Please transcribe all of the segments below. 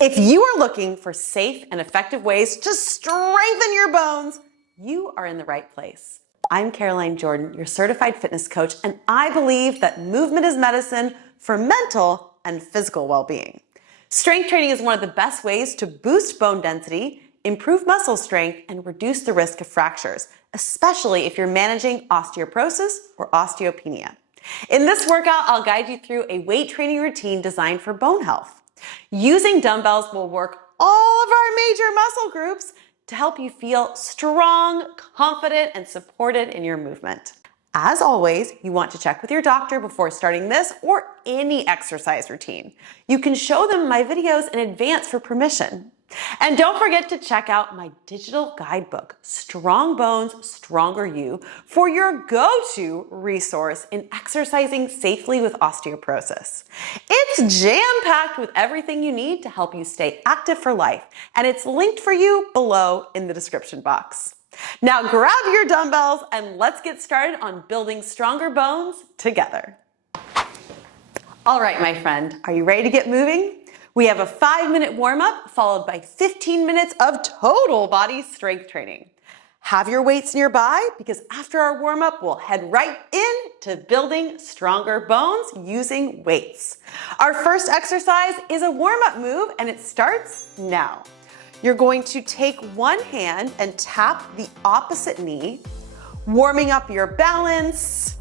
If you are looking for safe and effective ways to strengthen your bones, you are in the right place. I'm Caroline Jordan, your certified fitness coach, and I believe that movement is medicine for mental and physical well-being. Strength training is one of the best ways to boost bone density, improve muscle strength, and reduce the risk of fractures, especially if you're managing osteoporosis or osteopenia. In this workout, I'll guide you through a weight training routine designed for bone health. Using dumbbells will work all of our major muscle groups to help you feel strong, confident, and supported in your movement. As always, you want to check with your doctor before starting this or any exercise routine. You can show them my videos in advance for permission. And don't forget to check out my digital guidebook, Strong Bones, Stronger You, for your go-to resource in exercising safely with osteoporosis. It's jam-packed with everything you need to help you stay active for life, and it's linked for you below in the description box. Now grab your dumbbells and let's get started on building stronger bones together. All right, my friend, are you ready to get moving? We have a 5-minute warm-up followed by 15 minutes of total body strength training. Have your weights nearby because after our warm-up, we'll head right into building stronger bones using weights. Our first exercise is a warm-up move and it starts now. You're going to take one hand and tap the opposite knee, warming up your balance,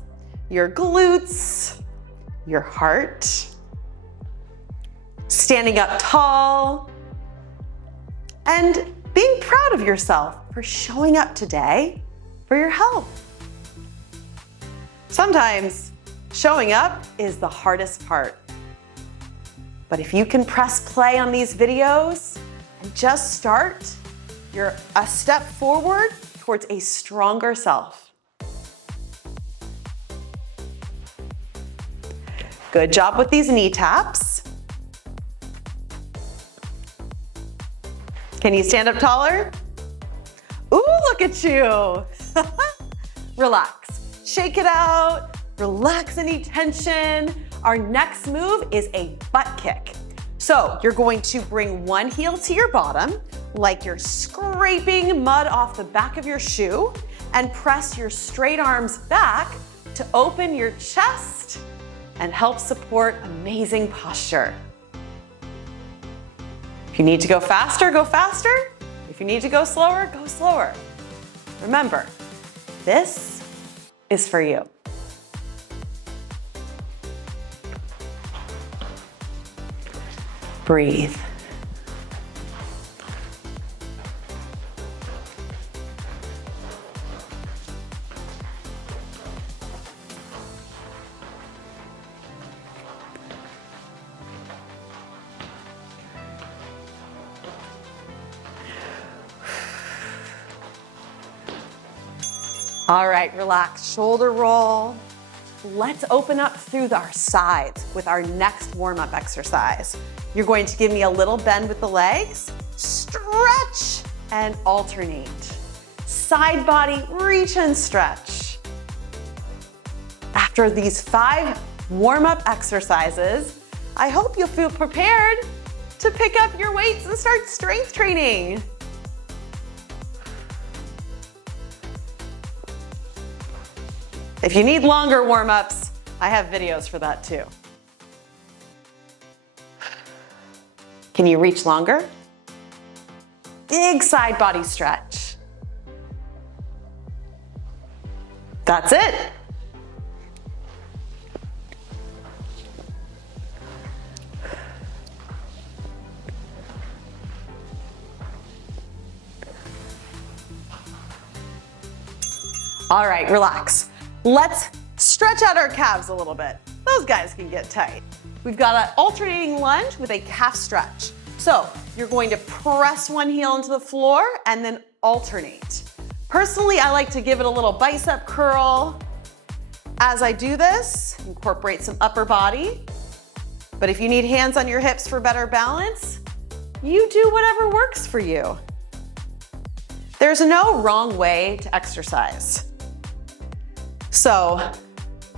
your glutes, your heart. Standing up tall, and being proud of yourself for showing up today for your health. Sometimes showing up is the hardest part. But if you can press play on these videos and just start, you're a step forward towards a stronger self. Good job with these knee taps. Can you stand up taller? Ooh, look at you. Relax, shake it out, relax any tension. Our next move is a butt kick. So you're going to bring one heel to your bottom, like you're scraping mud off the back of your shoe, and press your straight arms back to open your chest and help support amazing posture. If you need to go faster, go faster. If you need to go slower, go slower. Remember, this is for you. Breathe. All right, relax, shoulder roll. Let's open up through our sides with our next warm-up exercise. You're going to give me a little bend with the legs, stretch and alternate. Side body, reach and stretch. After these 5 warm-up exercises, I hope you'll feel prepared to pick up your weights and start strength training. If you need longer warm-ups, I have videos for that too. Can you reach longer? Big side body stretch. That's it. All right, relax. Let's stretch out our calves a little bit. Those guys can get tight. We've got an alternating lunge with a calf stretch. So you're going to press one heel into the floor and then alternate. Personally, I like to give it a little bicep curl. As I do this, incorporate some upper body. But if you need hands on your hips for better balance, you do whatever works for you. There's no wrong way to exercise. So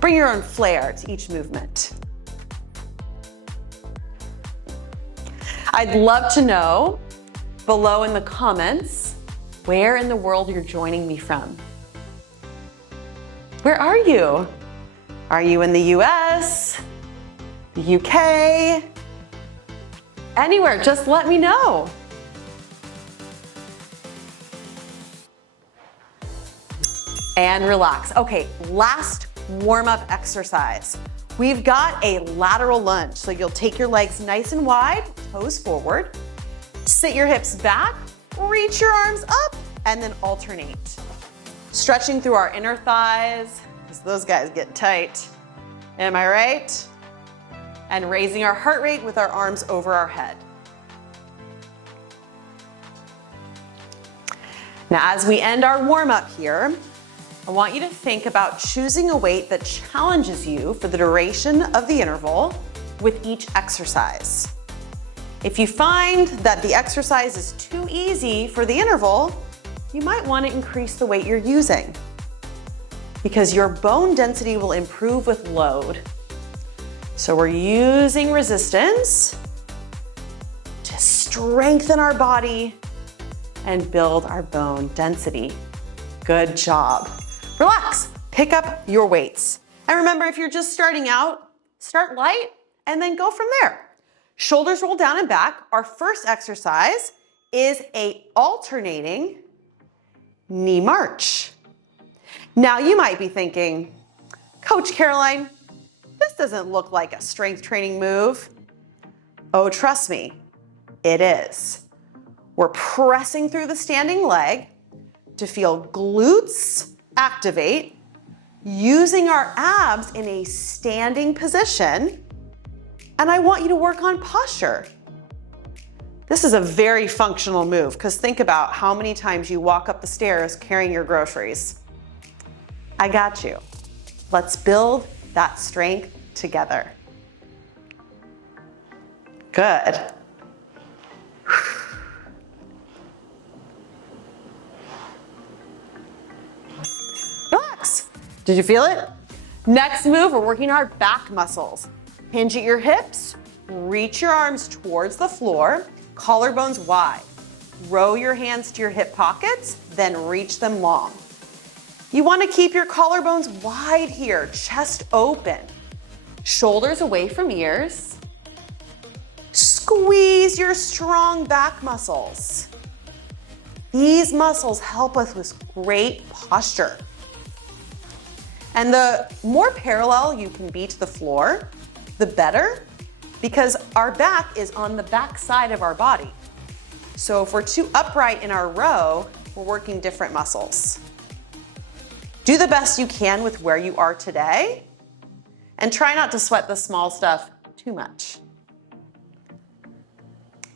bring your own flair to each movement. I'd love to know below in the comments where in the world you're joining me from. Where are you? Are you in the US? The UK? Anywhere, just let me know. And relax. Okay, last warm-up exercise. We've got a lateral lunge. So you'll take your legs nice and wide, toes forward, sit your hips back, reach your arms up, and then alternate. Stretching through our inner thighs, because those guys get tight. Am I right? And raising our heart rate with our arms over our head. Now, as we end our warm-up here, I want you to think about choosing a weight that challenges you for the duration of the interval with each exercise. If you find that the exercise is too easy for the interval, you might want to increase the weight you're using because your bone density will improve with load. So we're using resistance to strengthen our body and build our bone density. Good job. Relax, pick up your weights. And remember, if you're just starting out, start light and then go from there. Shoulders roll down and back. Our first exercise is a alternating knee march. Now you might be thinking, Coach Caroline, this doesn't look like a strength training move. Oh, trust me, it is. We're pressing through the standing leg to feel glutes activate, using our abs in a standing position, and I want you to work on posture. This is a very functional move because think about how many times you walk up the stairs carrying your groceries. I got you. Let's build that strength together. Good. Relax. Did you feel it? Next move, we're working our back muscles. Hinge at your hips, reach your arms towards the floor, collarbones wide. Row your hands to your hip pockets, then reach them long. You want to keep your collarbones wide here, chest open. Shoulders away from ears. Squeeze your strong back muscles. These muscles help us with great posture. And the more parallel you can be to the floor, the better, because our back is on the back side of our body. So if we're too upright in our row, we're working different muscles. Do the best you can with where you are today, and try not to sweat the small stuff too much.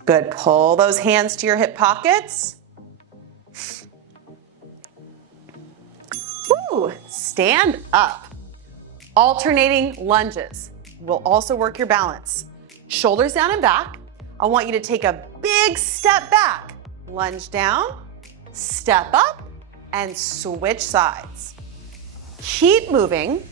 Good, pull those hands to your hip pockets. Woo, stand up. Alternating lunges will also work your balance. Shoulders down and back. I want you to take a big step back. Lunge down, step up, and switch sides. Keep moving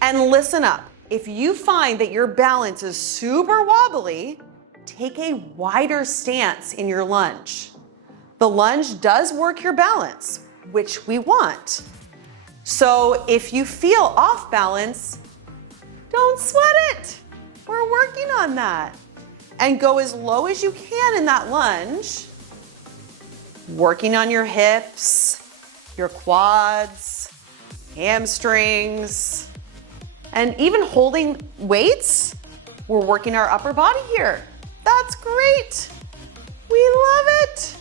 and listen up. If you find that your balance is super wobbly, take a wider stance in your lunge. The lunge does work your balance, which we want. So if you feel off balance, don't sweat it. We're working on that. And go as low as you can in that lunge, working on your hips, your quads, hamstrings, and even holding weights. We're working our upper body here. That's great. We love it.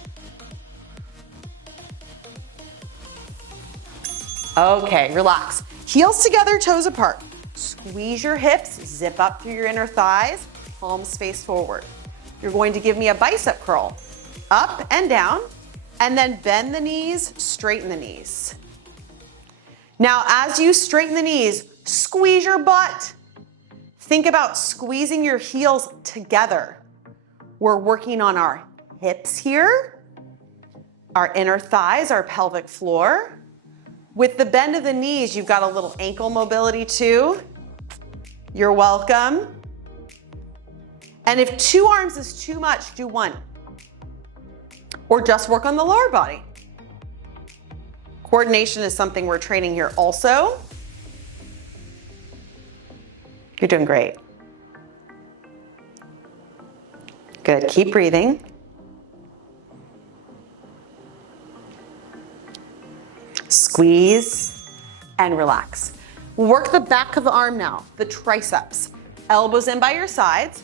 Okay, relax. Heels together, toes apart. Squeeze your hips, zip up through your inner thighs, palms face forward. You're going to give me a bicep curl, up and down, and then bend the knees, straighten the knees. Now, as you straighten the knees, squeeze your butt. Think about squeezing your heels together. We're working on our hips here, our inner thighs, our pelvic floor. With the bend of the knees, you've got a little ankle mobility too. You're welcome. And if 2 arms is too much, do 1. Or just work on the lower body. Coordination is something we're training here also. You're doing great. Good, keep breathing. Squeeze and relax. Work the back of the arm now, the triceps. Elbows in by your sides,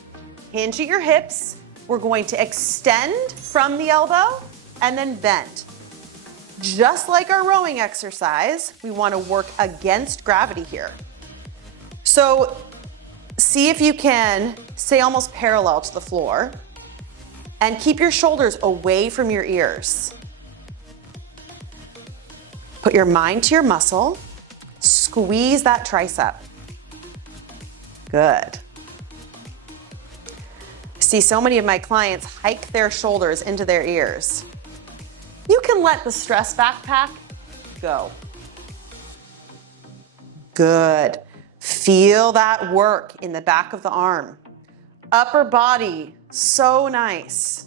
hinge at your hips. We're going to extend from the elbow and then bend. Just like our rowing exercise, we want to work against gravity here. So see if you can stay almost parallel to the floor and keep your shoulders away from your ears. Put your mind to your muscle. Squeeze that tricep. Good. I see so many of my clients hike their shoulders into their ears. You can let the stress backpack go. Good. Feel that work in the back of the arm. Upper body, so nice.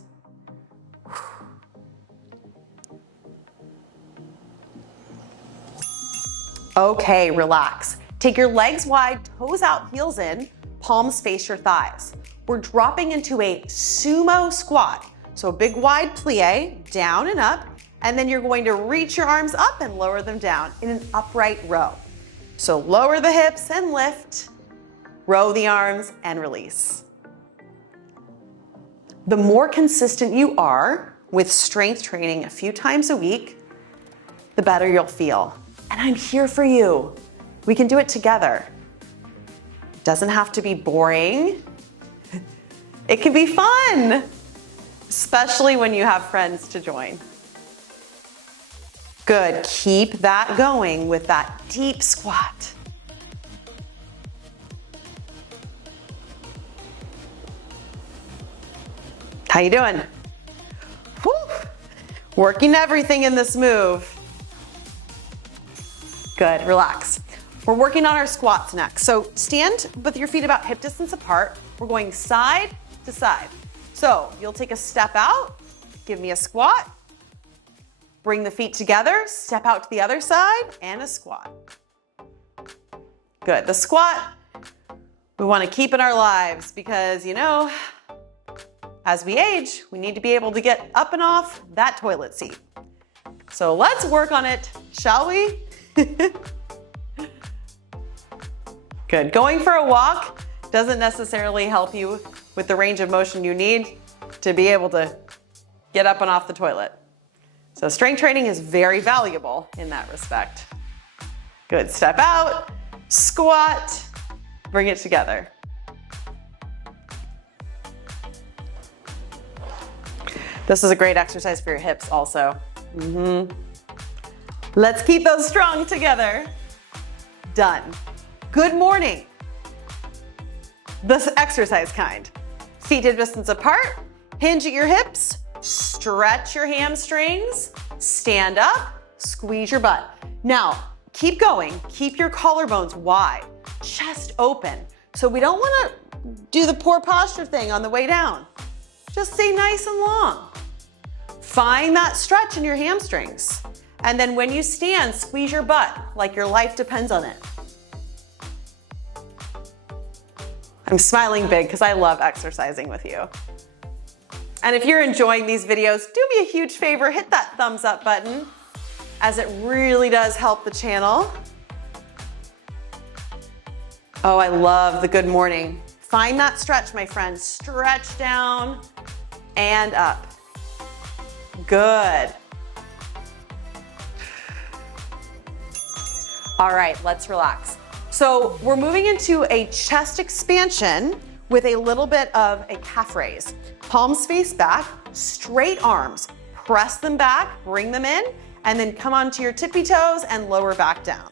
Okay, relax. Take your legs wide, toes out, heels in, palms face your thighs. We're dropping into a sumo squat. So a big wide plie, down and up, and then you're going to reach your arms up and lower them down in an upright row. So lower the hips and lift, row the arms and release. The more consistent you are with strength training a few times a week, the better you'll feel. And I'm here for you. We can do it together. Doesn't have to be boring. It can be fun, especially when you have friends to join. Good, keep that going with that deep squat. How you doing? Whew. Working everything in this move. Good, relax. We're working on our squats next. So stand with your feet about hip distance apart. We're going side to side. So you'll take a step out, give me a squat, bring the feet together, step out to the other side, and a squat. Good, the squat, we wanna keep in our lives because, you know, as we age, we need to be able to get up and off that toilet seat. So let's work on it, shall we? Good. Going for a walk doesn't necessarily help you with the range of motion you need to be able to get up and off the toilet. So strength training is very valuable in that respect. Good. Step out, squat, bring it together. This is a great exercise for your hips also. Let's keep those strong together. Done. Good morning. This exercise kind. Feet hip distance apart, hinge at your hips, stretch your hamstrings, stand up, squeeze your butt. Now, keep going. Keep your collarbones wide, chest open. So we don't want to do the poor posture thing on the way down. Just stay nice and long. Find that stretch in your hamstrings. And then when you stand, squeeze your butt like your life depends on it. I'm smiling big because I love exercising with you. And if you're enjoying these videos, do me a huge favor, hit that thumbs up button, as it really does help the channel. Oh, I love the good morning. Find that stretch, my friend. Stretch down and up. Good. All right, let's relax. So we're moving into a chest expansion with a little bit of a calf raise. Palms face back, straight arms. Press them back, bring them in, and then come onto your tippy toes and lower back down.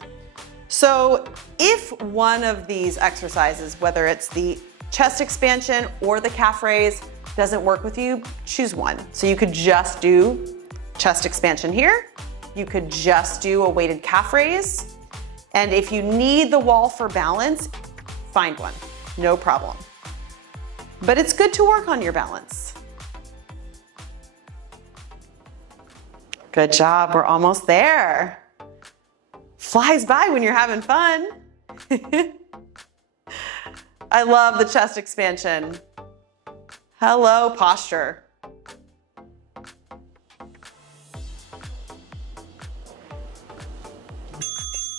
So if one of these exercises, whether it's the chest expansion or the calf raise, doesn't work with you, choose one. So you could just do chest expansion here. You could just do a weighted calf raise. And if you need the wall for balance, find one, no problem. but it's good to work on your balance. Good job, we're almost there. Flies by when you're having fun. I love the chest expansion. Hello, posture.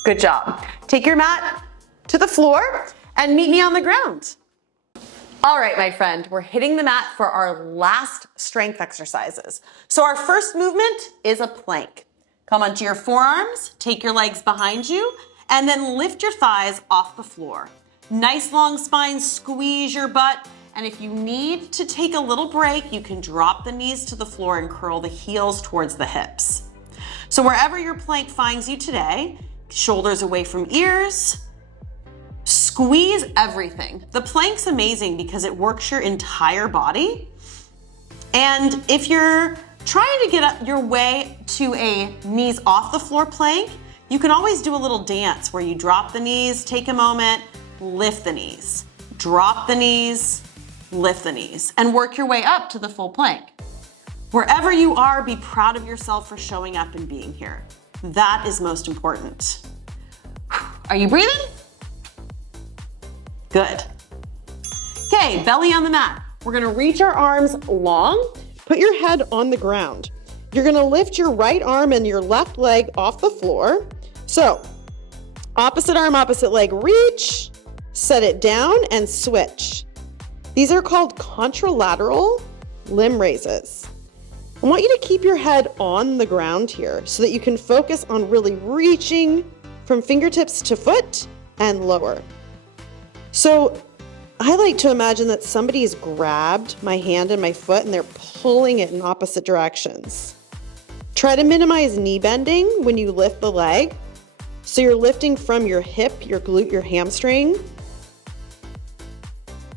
Good job. Take your mat to the floor and meet me on the ground. All right, my friend, we're hitting the mat for our last strength exercises. So our first movement is a plank. Come onto your forearms, take your legs behind you, and then lift your thighs off the floor. Nice long spine, squeeze your butt, and if you need to take a little break, you can drop the knees to the floor and curl the heels towards the hips. So wherever your plank finds you today, shoulders away from ears, squeeze everything. The plank's amazing because it works your entire body. And if you're trying to get your way to a knees off the floor plank, you can always do a little dance where you drop the knees, take a moment, lift the knees, drop the knees, lift the knees, and work your way up to the full plank. Wherever you are, be proud of yourself for showing up and being here. That is most important. Are you breathing? Good. Okay, belly on the mat. We're gonna reach our arms long, put your head on the ground. You're gonna lift your right arm and your left leg off the floor. So, opposite arm, opposite leg, reach, set it down and switch. These are called contralateral limb raises. I want you to keep your head on the ground here so that you can focus on really reaching from fingertips to foot and lower. So I like to imagine that somebody's grabbed my hand and my foot and they're pulling it in opposite directions. Try to minimize knee bending when you lift the leg. So you're lifting from your hip, your glute, your hamstring.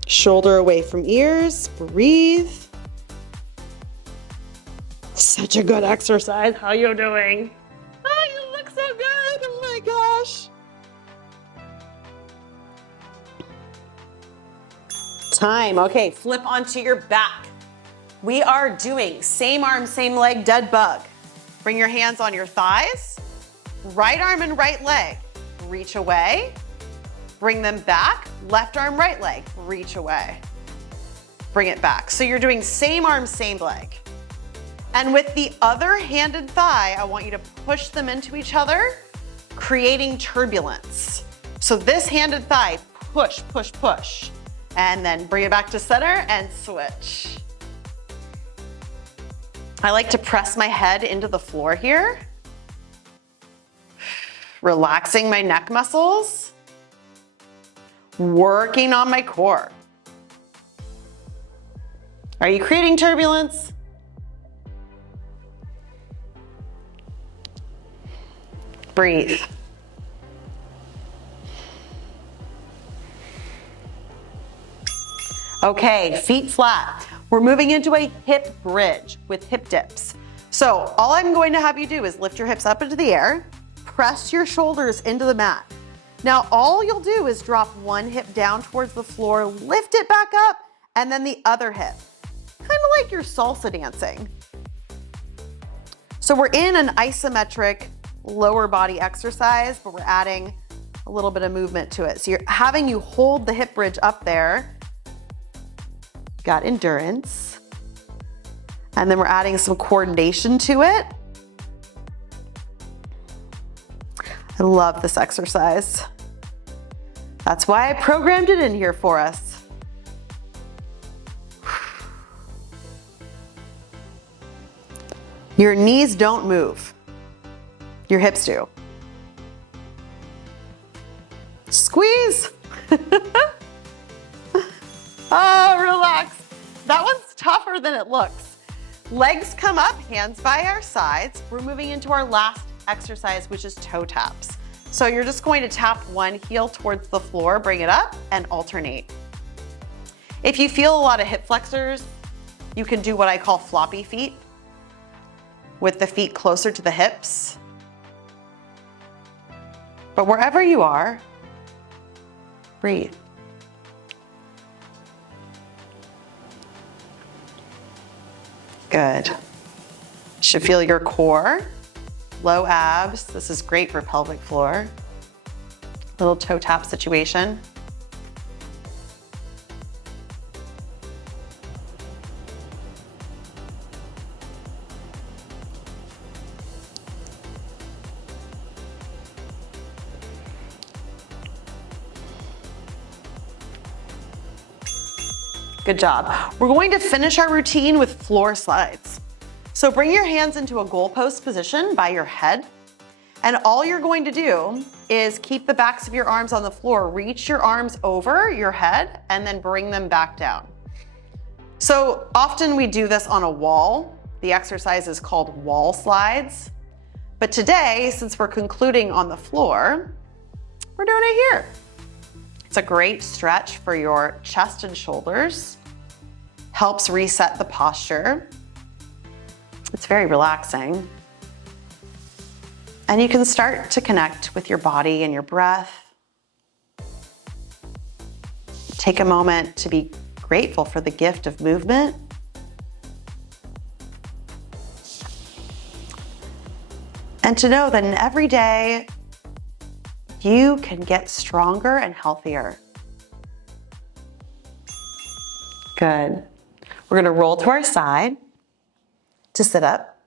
Shoulder away from ears, breathe. Such a good exercise. How you doing? Oh, you look so good. Oh my gosh. Time. Okay, flip onto your back. We are doing same arm, same leg, dead bug. Bring your hands on your thighs. Right arm and right leg. Reach away. Bring them back. Left arm, right leg. Reach away. Bring it back. So you're doing same arm, same leg. And with the other hand and thigh, I want you to push them into each other, creating turbulence. So this hand and thigh, push, push, push. And then bring it back to center and switch. I like to press my head into the floor here. Relaxing my neck muscles. Working on my core. Are you creating turbulence? Breathe. Okay, feet flat. We're moving into a hip bridge with hip dips. So all I'm going to have you do is lift your hips up into the air, press your shoulders into the mat. Now all you'll do is drop one hip down towards the floor, lift it back up, and then the other hip. Kind of like you're salsa dancing. So we're in an isometric lower body exercise, but we're adding a little bit of movement to it. So you're having you hold the hip bridge up there. Got endurance. And then we're adding some coordination to it. I love this exercise. That's why I programmed it in here for us. Your knees don't move. Your hips do. Squeeze. Oh, relax. That one's tougher than it looks. Legs come up, hands by our sides. We're moving into our last exercise, which is toe taps. So you're just going to tap one heel towards the floor, bring it up, and alternate. If you feel a lot of hip flexors, you can do what I call floppy feet, with the feet closer to the hips. But wherever you are, breathe. Good. Should feel your core, low abs. This is great for pelvic floor. Little toe tap situation. Good job. We're going to finish our routine with floor slides. So bring your hands into a goalpost position by your head. And all you're going to do is keep the backs of your arms on the floor. Reach your arms over your head and then bring them back down. So often we do this on a wall. The exercise is called wall slides. But today, since we're concluding on the floor, we're doing it here. It's a great stretch for your chest and shoulders. Helps reset the posture. It's very relaxing. And you can start to connect with your body and your breath. Take a moment to be grateful for the gift of movement. And to know that in every day, you can get stronger and healthier. Good. We're gonna roll to our side to sit up.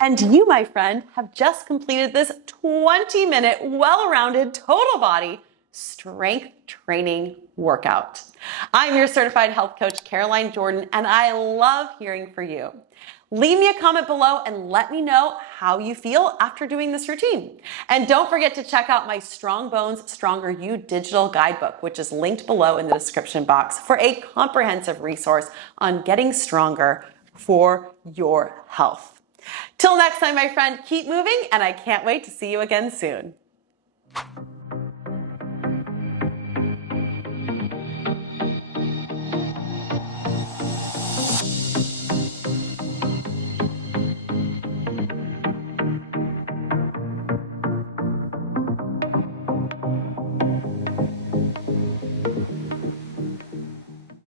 And you, my friend, have just completed this 20-minute, well-rounded, total body strength training workout. I'm your certified health coach, Caroline Jordan, and I love hearing from you. Leave me a comment below and let me know how you feel after doing this routine. And don't forget to check out my Strong Bones, Stronger You digital guidebook, which is linked below in the description box for a comprehensive resource on getting stronger for your health. Till next time, my friend, keep moving, and I can't wait to see you again soon.